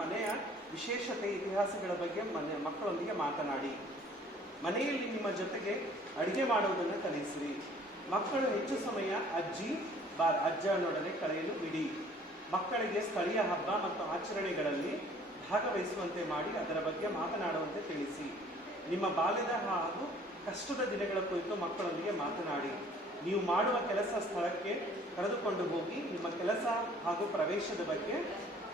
ಮನೆಯ ವಿಶೇಷತೆ ಇತಿಹಾಸಗಳ ಬಗ್ಗೆ ಮನೆ, ಮಕ್ಕಳೊಂದಿಗೆ ಮಾತನಾಡಿ. ಮನೆಯಲ್ಲಿ ನಿಮ್ಮ ಜೊತೆಗೆ ಅಡಿಗೆ ಮಾಡುವುದನ್ನು ಕಲಿಸಿರಿ ಮಕ್ಕಳು ಹೆಚ್ಚು ಸಮಯ ಅಜ್ಜಿ, ಬಾ ಅಜ್ಜನೊಡನೆ ಕಳೆಯಲು ಬಿಡಿ. ಮಕ್ಕಳಿಗೆ ಸ್ಥಳೀಯ ಹಬ್ಬ ಮತ್ತು ಆಚರಣೆಗಳಲ್ಲಿ ಭಾಗವಹಿಸುವಂತೆ ಮಾಡಿ ಅದರ ಬಗ್ಗೆ ಮಾತನಾಡುವಂತೆ ತಿಳಿಸಿ. ನಿಮ್ಮ ಬಾಲ್ಯದ ಹಾಗೂ ಕಷ್ಟದ ದಿನಗಳ ಕುರಿತು ಮಕ್ಕಳೊಂದಿಗೆ ಮಾತನಾಡಿ. ನೀವು ಮಾಡುವ ಕೆಲಸ ಸ್ಥಳಕ್ಕೆ ಕರೆದುಕೊಂಡು ಹೋಗಿ, ನಿಮ್ಮ ಕೆಲಸ ಹಾಗೂ ಪ್ರವೇಶದ ಬಗ್ಗೆ,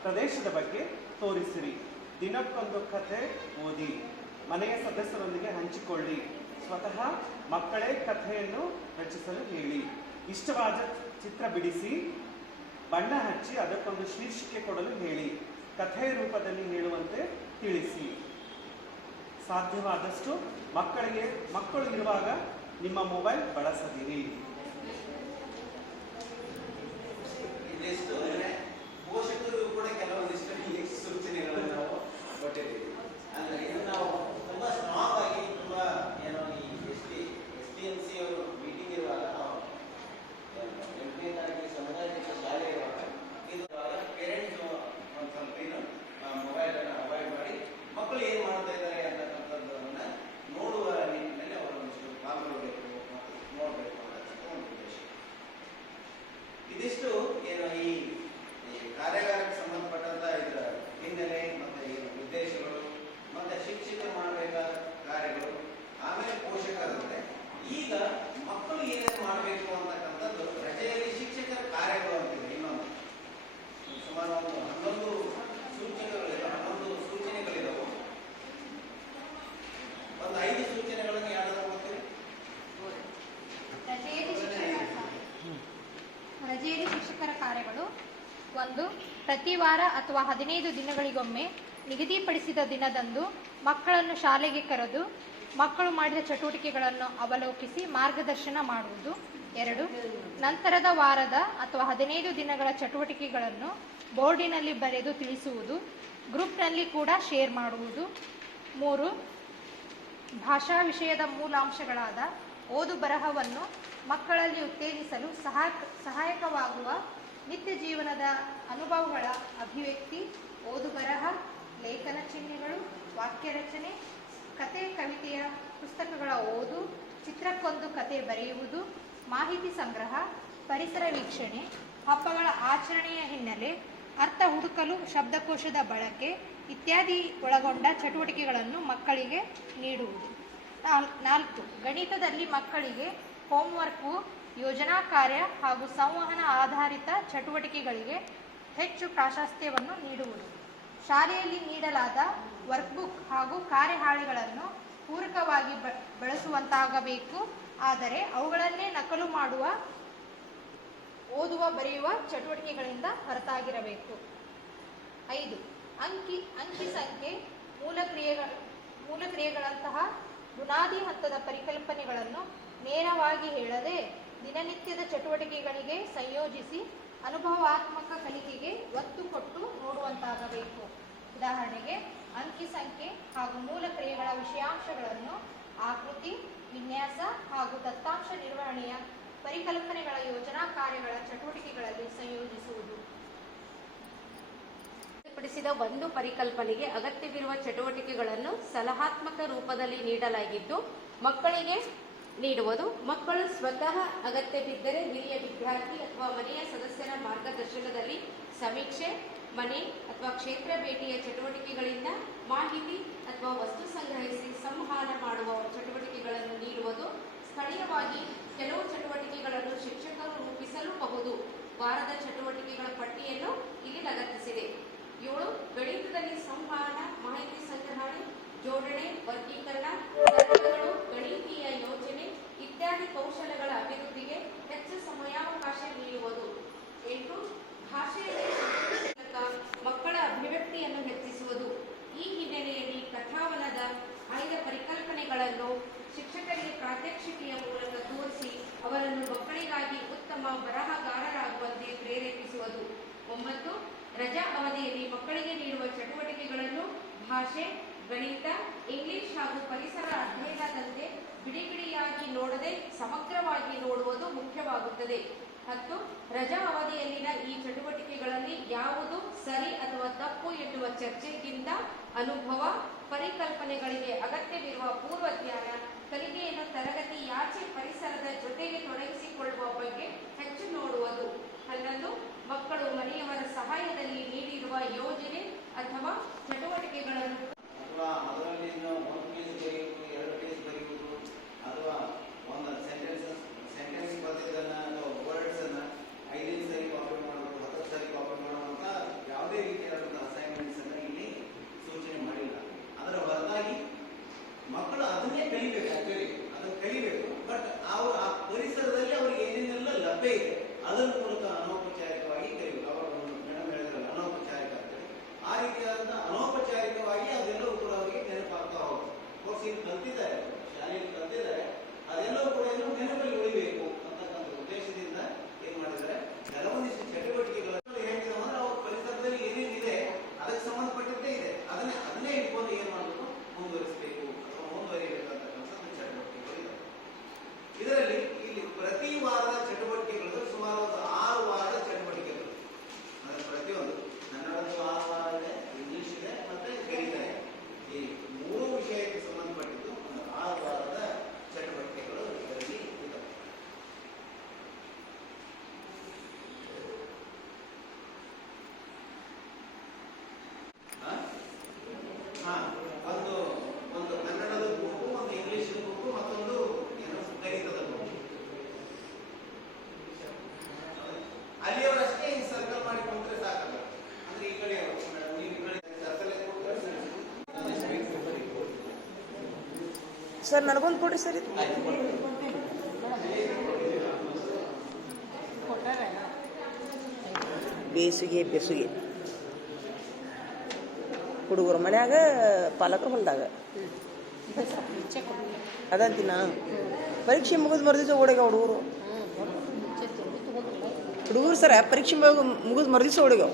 ಪ್ರದೇಶದ ಬಗ್ಗೆ ತೋರಿಸಿರಿ. ದಿನಕ್ಕೊಂದು ಕಥೆ ಓದಿ, ಮನೆಯ ಸದಸ್ಯರೊಂದಿಗೆ ಹಂಚಿಕೊಳ್ಳಿ. ಸ್ವತಃ ಮಕ್ಕಳೇ ಕಥೆಯನ್ನು ರಚಿಸಲು ಹೇಳಿ. ಇಷ್ಟವಾದ ಚಿತ್ರ ಬಿಡಿಸಿ, ಬಣ್ಣ ಹಚ್ಚಿ ಅದಕ್ಕೊಂದು ಶೀರ್ಷಿಕೆ ಕೊಡಲು ಹೇಳಿ. ಕಥೆಯ ರೂಪದಲ್ಲಿ ಹೇಳುವಂತೆ ತಿಳಿಸಿ. ಸಾಧ್ಯವಾದಷ್ಟು ಮಕ್ಕಳಿಗೆ, ಮಕ್ಕಳು ಇರುವಾಗ ನಿಮ್ಮ ಮೊಬೈಲ್ ಬಳಸದಿರಿ. esto ಪ್ರತಿ ವಾರ ಅಥವಾ ಹದಿನೈದು ದಿನಗಳಿಗೊಮ್ಮೆ ನಿಗದಿಪಡಿಸಿದ ದಿನದಂದು ಮಕ್ಕಳನ್ನು ಶಾಲೆಗೆ ಕರೆದು ಮಕ್ಕಳು ಮಾಡಿದ ಚಟುವಟಿಕೆಗಳನ್ನು ಅವಲೋಕಿಸಿ ಮಾರ್ಗದರ್ಶನ ಮಾಡುವುದು. ಎರಡು, ನಂತರದ ವಾರದ ಅಥವಾ ಹದಿನೈದು ದಿನಗಳ ಚಟುವಟಿಕೆಗಳನ್ನು ಬೋರ್ಡಿನಲ್ಲಿ ಬರೆದು ತಿಳಿಸುವುದು, ಗ್ರೂಪ್ನಲ್ಲಿ ಕೂಡ ಶೇರ್ ಮಾಡುವುದು. ಮೂರು, ಭಾಷಾ ವಿಷಯದ ಮೂಲಾಂಶಗಳಾದ ಓದು ಬರಹವನ್ನು ಮಕ್ಕಳಲ್ಲಿ ಉತ್ತೇಜಿಸಲು ಸಹಾಯಕ, ಸಹಾಯಕವಾಗುವ ನಿತ್ಯ ಜೀವನದ ಅನುಭವಗಳ ಅಭಿವ್ಯಕ್ತಿ ಓದು ಬರಹ ಲೇಖನ ಚಿಹ್ನೆಗಳು, ವಾಕ್ಯ ರಚನೆ, ಕತೆ, ಕವಿತೆಯ ಪುಸ್ತಕಗಳ ಓದು, ಚಿತ್ರಕ್ಕೊಂದು ಕತೆ ಬರೆಯುವುದು, ಮಾಹಿತಿ ಸಂಗ್ರಹ, ಪರಿಸರ ವೀಕ್ಷಣೆ, ಹಬ್ಬಗಳ ಆಚರಣೆಯ ಹಿನ್ನೆಲೆ, ಅರ್ಥ ಹುಡುಕಲು, ಶಬ್ದಕೋಶದ ಬಳಕೆ ಇತ್ಯಾದಿ ಒಳಗೊಂಡ ಚಟುವಟಿಕೆಗಳನ್ನು ಮಕ್ಕಳಿಗೆ ನೀಡುವುದು. ನಾಲ್- ನಾಲ್ಕು, ಗಣಿತದಲ್ಲಿ ಮಕ್ಕಳಿಗೆ ಹೋಮ್ವರ್ಕು ಯೋಜನಾ ಕಾರ್ಯ ಹಾಗೂ ಸಂವಹನ ಆಧಾರಿತ ಚಟುವಟಿಕೆಗಳಿಗೆ ಹೆಚ್ಚು ಪ್ರಾಶಸ್ತ್ಯವನ್ನು ನೀಡುವುದು. ಶಾಲೆಯಲ್ಲಿ ನೀಡಲಾದ ವರ್ಕ್ಬುಕ್ ಹಾಗೂ ಕಾರ್ಯಹಾಳೆಗಳನ್ನು ಪೂರಕವಾಗಿ ಬಳಸುವಂತಾಗಬೇಕು. ಆದರೆ ಅವುಗಳನ್ನೇ ನಕಲು ಮಾಡುವ, ಓದುವ, ಬರೆಯುವ ಚಟುವಟಿಕೆಗಳಿಂದ ಹೊರತಾಗಿರಬೇಕು. ಐದು, ಅಂಕಿ ಅಂಕಿ ಸಂಖ್ಯೆ ಮೂಲ ಮೂಲಕ್ರಿಯೆಗಳಂತಹ ಮೂಲ ಕ್ರಿಯೆಗಳಂತಹ ಬುನಾದಿ ಹಂತದ ಪರಿಕಲ್ಪನೆಗಳನ್ನು ನೇರವಾಗಿ ಹೇಳದೆ ದಿನನಿತ್ಯದ ಚಟುವಟಿಕೆಗಳಿಗೆ ಸಂಯೋಜಿಸಿ ಅನುಭವಾತ್ಮಕ ಕಲಿಕೆಗೆ ಒತ್ತು ಕೊಟ್ಟು ನೋಡುವಂತಾಗಬೇಕು. ಉದಾಹರಣೆಗೆ, ಅಂಕಿ ಸಂಖ್ಯೆ ಹಾಗೂ ಮೂಲ ಕ್ರಿಯೆಗಳ ವಿಷಯಾಂಶಗಳನ್ನು ಆಕೃತಿ, ವಿನ್ಯಾಸ ಹಾಗೂ ದತ್ತಾಂಶ ನಿರ್ವಹಣೆಯ ಪರಿಕಲ್ಪನೆಗಳ ಯೋಜನಾ ಕಾರ್ಯಗಳ ಚಟುವಟಿಕೆಗಳಲ್ಲಿ ಸಂಯೋಜಿಸುವುದು. ಪಡಿಸಿದ ಒಂದು ಪರಿಕಲ್ಪನೆಗೆ ಅಗತ್ಯವಿರುವ ಚಟುವಟಿಕೆಗಳನ್ನು ಸಲಹಾತ್ಮಕ ರೂಪದಲ್ಲಿ ನೀಡಲಾಗಿದ್ದು, ಮಕ್ಕಳಿಗೆ ನೀಡುವುದು. ಮಕ್ಕಳು ಸ್ವತಃ ಅಗತ್ಯ ಬಿದ್ದರೆ ಹಿರಿಯ ವಿದ್ಯಾರ್ಥಿ ಅಥವಾ ಮನೆಯ ಸದಸ್ಯರ ಮಾರ್ಗದರ್ಶನದಲ್ಲಿ ಸಮೀಕ್ಷೆ, ಮನೆ ಅಥವಾ ಕ್ಷೇತ್ರ ಭೇಟಿಯ ಚಟುವಟಿಕೆಗಳಿಂದ ಮಾಹಿತಿ ಅಥವಾ ವಸ್ತು ಸಂಗ್ರಹಿಸಿ ಸಂವಹನ ಮಾಡುವ ಚಟುವಟಿಕೆಗಳನ್ನು ನೀಡುವುದು. ಸ್ಥಳೀಯವಾಗಿ ಕೆಲವು ಉತ್ತಮ ಬರಹಗಾರರಾಗುವಂತೆ ಪ್ರೇರೇಪಿಸುವುದು. ಒಂಬತ್ತು, ರಜಾ ಅವಧಿಯಲ್ಲಿ ಮಕ್ಕಳಿಗೆ ನೀಡುವ ಚಟುವಟಿಕೆಗಳನ್ನು ಭಾಷೆ, ಗಣಿತ, ಇಂಗ್ಲಿಷ್ ಹಾಗೂ ಪರಿಸರ ಅಧ್ಯಯನದಂತೆ ಬಿಡಿಬಿಡಿಯಾಗಿ ನೋಡದೆ ಸಮಗ್ರವಾಗಿ ನೋಡುವುದು ಮುಖ್ಯವಾಗುತ್ತದೆ. ಹತ್ತು, ರಜಾ ಅವಧಿಯಲ್ಲಿನ ಈ ಚಟುವಟಿಕೆಗಳಲ್ಲಿ ಯಾವುದು ಸರಿ ಅಥವಾ ತಪ್ಪು ಎನ್ನುವ ಚರ್ಚೆಗಿಂತ ಅನುಭವ, ಪರಿಕಲ್ಪನೆಗಳಿಗೆ ಅಗತ್ಯವಿರುವ ಸರ್ ನನಗೊಂದು ಕೊಡ್ರಿ ಸರ್ ಇದು. ಬೇಸಿಗೆ ಬೇಸಿಗೆ. ಹುಡುಗರ ಮನ್ಯಾಗ ಪಾಲಕರು ಹೊಲ್ದಾಗ. ಅದಂತಿನ ಪರೀಕ್ಷೆ ಮುಗಿದು ಮರ್ದಿಸ ಓಡಿಗ ಹುಡುಗರು. ಹುಡುಗರು ಸರ ಪರೀಕ್ಷೆ ಮುಗಿದು ಮರ್ದಿಸ ಓಡಿಗವ್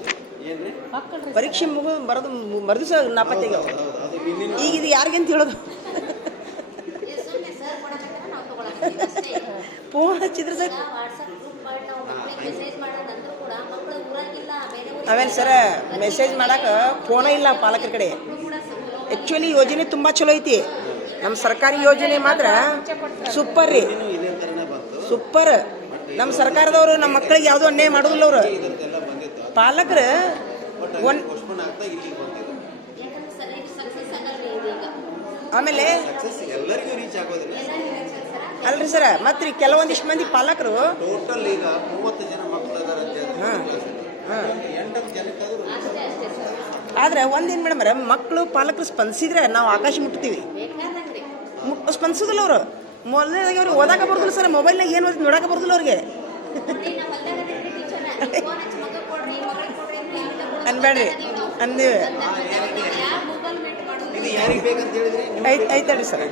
ಪರೀಕ್ಷೆ ಮುಗಿದು ಬರೋದು ಮರ್ದಿಸ ನಾಪತ್ತೆಗವ್ ಈಗ ಇದು ಯಾರಿಗಂತ ಹೇಳೋದು ಸುಮ್ಮನೆ ಸರ್ ಕೊಡಕತ್ತಾರ ನಾವು ತಗೊಳಕತ್ತೀವಿ ಅಷ್ಟೇ ಫೋನ್ ಹಚ್ಚಿದ್ರೆ ಸರ್ ಈಗ ವಾಟ್ಸಪ್ ಗ್ರೂಪ್ ಮಾಡಿ ನಾವು ಮಕ್ಕಳಿಗೆ ಮೆಸೇಜ್ ಮಾಡೋದಂದ್ರೂ ಕೂಡ ಮಕ್ಕಳು ಊರಾಗಿಲ್ಲ ಹಚ್ಚಿದ್ರೆ ಸರ್. ಆಮೇಲೆ ಸರ ಮೆಸೇಜ್ ಮಾಡಕ್ಕೆ ಫೋನ ಇಲ್ಲ ಪಾಲಕರ ಕಡೆ. ಆ್ಯಕ್ಚುಲಿ ಯೋಜನೆ ತುಂಬ ಚಲೋ ಐತಿ. ನಮ್ಮ ಸರ್ಕಾರಿ ಯೋಜನೆ ಮಾತ್ರ ಸೂಪರ್ ರೀ. ತರನೇ ಬಂತು? ಸೂಪರ್ ನಮ್ಮ ಸರ್ಕಾರದವರು ನಮ್ಮ ಮಕ್ಕಳಿಗೆ ಯಾವುದೋ ಅನ್ಯಾಯ ಮಾಡೋದಿಲ್ಲ ಅವರು. ಪಾಲಕರು ಒನ್ ಆಮೇಲೆ ಸಕ್ಸಸ್ ಎಲ್ಲರಿಗೂ ರೀಚ್ ಆಗೋದಿಲ್ಲ ಅಲ್ರಿ ಸರ್ ಮತ್ತೆ ರೀ ಕೆಲವೊಂದಿಷ್ಟು ಮಂದಿ ಪಾಲಕರು ಟೋಟಲ್ ಈಗ ಮೂವತ್ತು ಜನ ಮಕ್ಕಳು ಅಷ್ಟೇ ಆದ್ರೆ ಒಂದೇನು ಮೇಡಮ್ ಮಕ್ಕಳು ಪಾಲಕರು ಸ್ಪಂದಿಸಿದ್ರೆ ನಾವು ಆಕಾಶ ಮುಟ್ತೀವಿ ಸ್ಪಂದಿಸೋದಿಲ್ಲ ಅವರು ಮೊದಲನೇದಾಗಿ ಅವ್ರಿಗೆ ಓದಾಕ ಬರೋದಿಲ್ಲ ಸರ್ ಮೊಬೈಲ್ನಾಗ ಏನು ಓದಿ ನೋಡಕ್ಕೆ ಬರೋದಿಲ್ಲ ಅವ್ರಿಗೆ ಅನ್ಬೇಡ್ರಿ ಅಂದೇವೆ ಆಯ್ತು ಗೂಗಲ್ ಮೀಟ್ ಮಾಡೋದು ಇದು ಯಾರಿಗೆ ಬೇಕಂತ ಹೇಳಿದ್ರೆ ಐತ್ ಐತಲ್ರಿ ಸರ್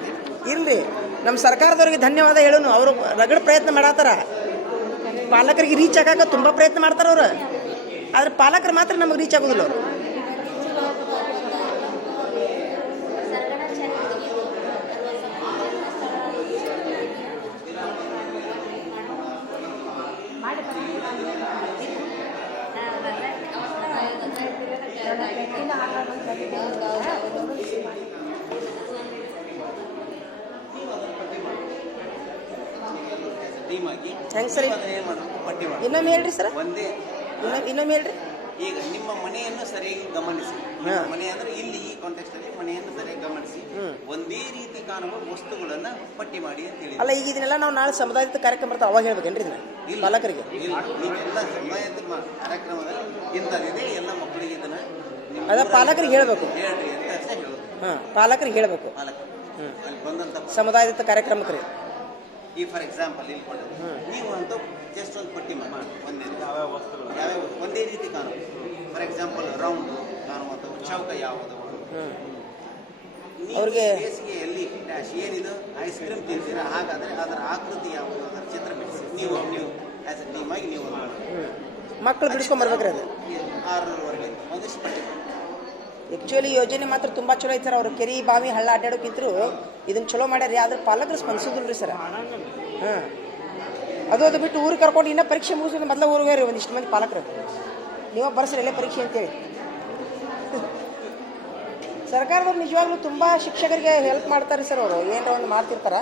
ಇಲ್ರಿ ನಮ್ಮ ಸರ್ಕಾರದವ್ರಿಗೆ ಧನ್ಯವಾದ ಹೇಳೋನು. ಅವರು ರಗಡ ಪ್ರಯತ್ನ ಮಾಡತ್ತಾರ ಪಾಲಕರಿಗೆ ರೀಚ್ ಆಗಾಕ ತುಂಬ ಪ್ರಯತ್ನ ಮಾಡ್ತಾರೆ ಅವ್ರು. ಆದ್ರೆ ಪಾಲಕರು ಮಾತ್ರ ನಮಗೆ ರೀಚ್ ಆಗೋದಿಲ್ಲ ಅವರು. ಟೀಮ್ ಆಗಿ ಹೆಂಗ್ ಸರ್? ಅದನ್ನ ಏನ್ ಮಾಡ್ಬೇಕು ಪಟ್ಟಿ ಮಾಡಿ. ಇನ್ನೊಮ್ಮೆ ಹೇಳ್ರಿ ಸರ್. ಒಂದೇ ಇನ್ನೊಮ್ಮೆ ಹೇಳ್ರಿ. ಈಗ ನಿಮ್ಮ ಮನೆಯನ್ನು ಸರಿಯಾಗಿ ಗಮನಿಸಿ. ನಿಮ್ಮ ಮನೆ ಅಂದ್ರೆ ಇಲ್ಲಿ ಈ ಕಾಂಟೆಕ್ಸ್ಟ್ ಅಲ್ಲಿ ಮನೆಯನ್ನು ಸರಿಯಾಗಿ ಗಮನಿಸಿ. ಒಂದೇ ರೀತಿ ಕಾಣುವ ವಸ್ತುಗಳನ್ನ ಪಟ್ಟಿ ಮಾಡಿ ಅಂತ ಹೇಳಿ ಅಲ್ಲ ಈಗ ಇದನ್ನೆಲ್ಲ ನಾವು ನಾಳೆ ಸಮುದಾಯದ ಕಾರ್ಯಕ್ರಮ ಬರ್ತಾ ಅವಾಗ ಹೇಳ್ಬೇಕೇನ್ರಿ ಇದನ್ನ? ಇಲ್ಲ. ಪಾಲಕರಿಗೆ? ಇಲ್ಲ. ನೀವೆಲ್ಲ ಸಮುದಾಯದ ಕಾರ್ಯಕ್ರಮದಲ್ಲಿ ಇಂಥದ್ದಿದೆ. ಎಲ್ಲ ಮಕ್ಕಳಿಗೆ ಇದನ್ನ ಅದ ಪಾಲಕರಿಗೆ ಹೇಳ್ಬೇಕು. ಹೇಳ್ರಿ ಅಂತ ಅಷ್ಟೇ ಹೇಳೋದು ಹಾಂ ಪಾಲಕರಿಗೆ ಹೇಳಬೇಕು. ಪಾಲಕರು. ಬಂದಂತ ಸಮುದಾಯದ ಕಾರ್ಯಕ್ರಮಕ್ಕೆ ರೀ ಈ ಫಾರ್ ಎಕ್ಸಾಂಪಲ್ ಇಲ್ಲಿ ಕೊಡ ನೀವು ಅಂತ ಜಸ್ಟ್ ಒಂದು ಪಟ್ಟಿ ಮಾಡಿ. ಒಂದೇ ಯಾವ್ಯಾವ ವಸ್ತುಗಳು ಯಾವ್ಯಾವ ಒಂದೇ ರೀತಿ ಕಾಣುವುದು. ಫಾರ್ ಎಕ್ಸಾಂಪಲ್ ರೌಂಡ್ ಕಾಣುವಂಥ ಚೌಕ ಯಾವುದು? ಅವ್ರಿಗೆ- ಬೇಸಿಗೆಯಲ್ಲಿ ಡ್ಯಾಶ್ ಏನಿದು? ಐಸ್ ಕ್ರೀಮ್ ತಿಂತೀರಾ? ಹಾಗಾದ್ರೆ ಅದರ ಆಕೃತಿ ಯಾವುದು? ಅದರ ಚಿತ್ರ ಬಿಡಿಸಿ. ನೀವು ನೀವು ಆಸ್ ಎ ಟೀಮ್ ಆಗಿ ನೀವು ಮಕ್ಕಳು ಬಿಡಿಸ್ಕೊಂಬರ್ಬೇಕ್ರಿ ಅದು. ಆರರವರೆಗೆ ಒಂದಿಷ್ಟು ಪಟ್ಟಿ ಆ್ಯಕ್ಚುಲಿ ಯೋಜನೆ ಮಾತ್ರ ತುಂಬ ಚಲೋ ಐತೆ ಸರ್. ಅವರು ಕೆರಿ, ಬಾವಿ, ಹಳ್ಳ ಅಡ್ಡಾಡೋಕ್ಕಿಂತರೂ ಇದನ್ನ ಚಲೋ ಮಾಡ್ಯಾರ ಆದ್ರೆ ಪಾಲಕರು ಸ್ಪಂದಿಸೋದಿಲ್ಲ ರೀ ಸರ್. ಹಾಂ. ಅದು ಅದು ಬಿಟ್ಟು ಊರಿಗೆ ಕರ್ಕೊಂಡು ಇನ್ನೂ ಪರೀಕ್ಷೆ ಮುಗಿಸಿದ್ರೆ ಮೊದಲ ಊರಿಗೆ ರೀ ಒಂದಿಷ್ಟು ಮಂದಿ ಪಾಲಕರು. ನೀವೇ ಬರ್ಸ್ರಿ ಎಲ್ಲೇ ಪರೀಕ್ಷೆ ಅಂತೇಳಿ. ಸರ್ಕಾರದವ್ರು ನಿಜವಾಗ್ಲೂ ತುಂಬ ಶಿಕ್ಷಕರಿಗೆ ಹೆಲ್ಪ್ ಮಾಡ್ತಾರೆ ಸರ್ ಅವರು. ಏನರ ಒಂದು ಮಾಡ್ತಿರ್ತಾರ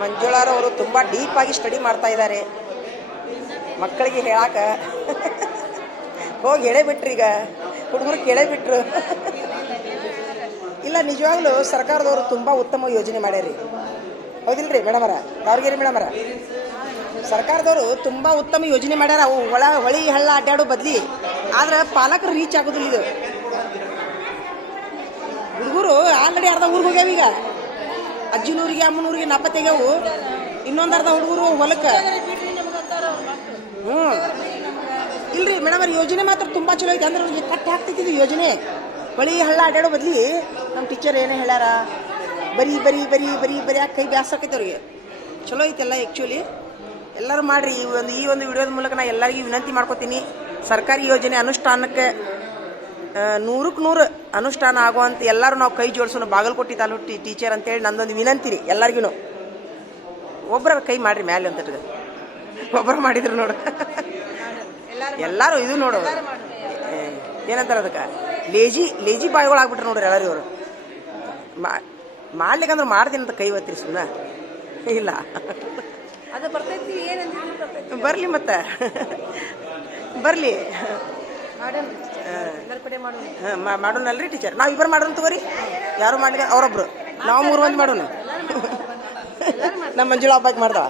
ಮಂಜುಳಾರವರು ತುಂಬ ಡೀಪಾಗಿ ಸ್ಟಡಿ ಮಾಡ್ತಾ ಇದ್ದಾರೆ. ಮಕ್ಕಳಿಗೆ ಹೇಳಾಕ. ಹೋಗಿ ಎಳೆ ಬಿಟ್ರು ಈಗ. ಹುಡುಗರು ಕೇಳೇ ಬಿಟ್ರು ಇಲ್ಲ, ನಿಜವಾಗ್ಲೂ ಸರ್ಕಾರದವರು ತುಂಬ ಉತ್ತಮ ಯೋಜನೆ ಮಾಡ್ಯಾರಿ. ಹೌದಿಲ್ರಿ ಮೇಡಮರ? ದಾವಣಗೆರೆ ಮೇಡಮರ? ಸರ್ಕಾರದವರು ತುಂಬ ಉತ್ತಮ ಯೋಜನೆ ಮಾಡ್ಯಾರ. ಅವು ಒಳ ಹೊಳಿ ಹಳ್ಳ ಅಡ್ಡಾಡೋ ಬದ್ಲಿ. ಆದ್ರೆ ಪಾಲಕರು ರೀಚ್ ಆಗೋದಿಲ್ಲ ಇದು. ಹುಡುಗರು ಆಲ್ರೆಡಿ ಅರ್ಧ ಊರಿಗೆ ಹೋಗ್ಯಾವ ಈಗ. ಅಜ್ಜಿನೂರಿಗೆ, ಅಮ್ಮನೂರಿಗೆ ನಾಪತ್ತೆಗೆವು ಇನ್ನೊಂದು ಅರ್ಧ ಹುಡುಗರು ಹೊಲಕ್ಕೆ. ಹ್ಞೂ ಇಲ್ರಿ ಮೇಡಮ್ ಯೋಜನೆ ಮಾತ್ರ ತುಂಬ ಚಲೋ ಐತೆ. ಅಂದ್ರೆ ಅವ್ರಿಗೆ ಕಟ್ಟಿ ಹಾಕ್ತಿದ್ದು ಯೋಜನೆ. ಹೊಳಿ ಹಳ್ಳ ಅಡ್ಡಾಡೋ ಬದ್ಲಿ ನಮ್ಮ ಟೀಚರ್ ಏನೇ ಹೇಳ್ಯಾರ? ಬರೀ ಬರೀ ಬರೀ ಬರೀ ಬರೀ ಕೈ ಬ್ಯಾಸಕೈತೆ ಅವ್ರಿಗೆ. ಚಲೋ ಐತೆಲ್ಲ ಆ್ಯಕ್ಚುಲಿ ಎಲ್ಲರೂ ಮಾಡ್ರಿ, ಈ ಒಂದು ಈ ಒಂದು ವಿಡಿಯೋದ ಮೂಲಕ ನಾ ಎಲ್ಲರಿಗೂ ವಿನಂತಿ ಮಾಡ್ಕೋತೀನಿ. ಸರ್ಕಾರಿ ಯೋಜನೆ ಅನುಷ್ಠಾನಕ್ಕೆ ನೂರಕ್ಕೆ ನೂರು ಅನುಷ್ಠಾನ ಆಗುವಂತ ಎಲ್ಲರೂ ನಾವು ಕೈ ಜೋಡಿಸೋಣ. ಬಾಗಲಕೋಟೆ ತಾಲೂಕು ಟೀಚರ್ ಅಂತೇಳಿ ನಂದೊಂದು ವಿನಂತಿ ರೀ ಎಲ್ಲರಿಗೂ ಒಬ್ಬರ ಕೈ ಮಾಡ್ರಿ ಮ್ಯಾಲೆ ಅಂತ ಒಬ್ಬರು ಮಾಡಿದ್ರು ನೋಡು. ಎಲ್ಲರೂ ಇದು ನೋಡು. ಏನಂತಾರೆ ಅದಕ್ಕೆ? ಲೇಜಿ ಲೇಜಿ ಬಾಯ್ಗಳು ಆಗ್ಬಿಟ್ರು ನೋಡ್ರಿ ಎಲ್ಲರೂ ಇವರು ಮಾಡ್ಲಿಕ್ಕಂದ್ರೆ ಮಾಡ್ತೀನಿ ಅಂತ ಕೈ ಒತ್ತಿರಿ ಸುಮ್ಮನೆ ಇಲ್ಲ. ಅದು ಬರ್ತೈತಿ ಏನಂತ ಬರ್ತೈತಿ. ಬರಲಿ ಮತ್ತೆ. ಬರಲಿ. ಹಾಂ ಮಾಡೋಣಲ್ರಿ ಟೀಚರ್ ನಾವು ಇಬ್ಬರು ಮಾಡೋಣ ತಗೋರಿ. ಯಾರು ಮಾಡ್ಲಿಲ್ಲ ಅವರೊಬ್ರು. ನಾವು ಮೂರು ಮಂದಿ ಮಾಡೋಣ. ನಮ್ಮ ಮಂಜುಳಾ ಹಬ್ಬಕ್ಕೆ ಮಾಡ್ದವ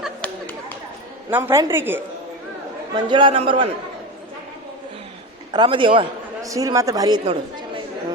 ನಮ್ಮ ಫ್ರೆಂಡ್ ರೀಕಿ ಮಂಜುಳಾ ನಂಬರ್ ಒನ್ ರಾಮದೇವ. ಸೀರೆ ಮಾತ್ರ ಭಾರಿ ಐತೆ ನೋಡು. ಹ್ಞೂ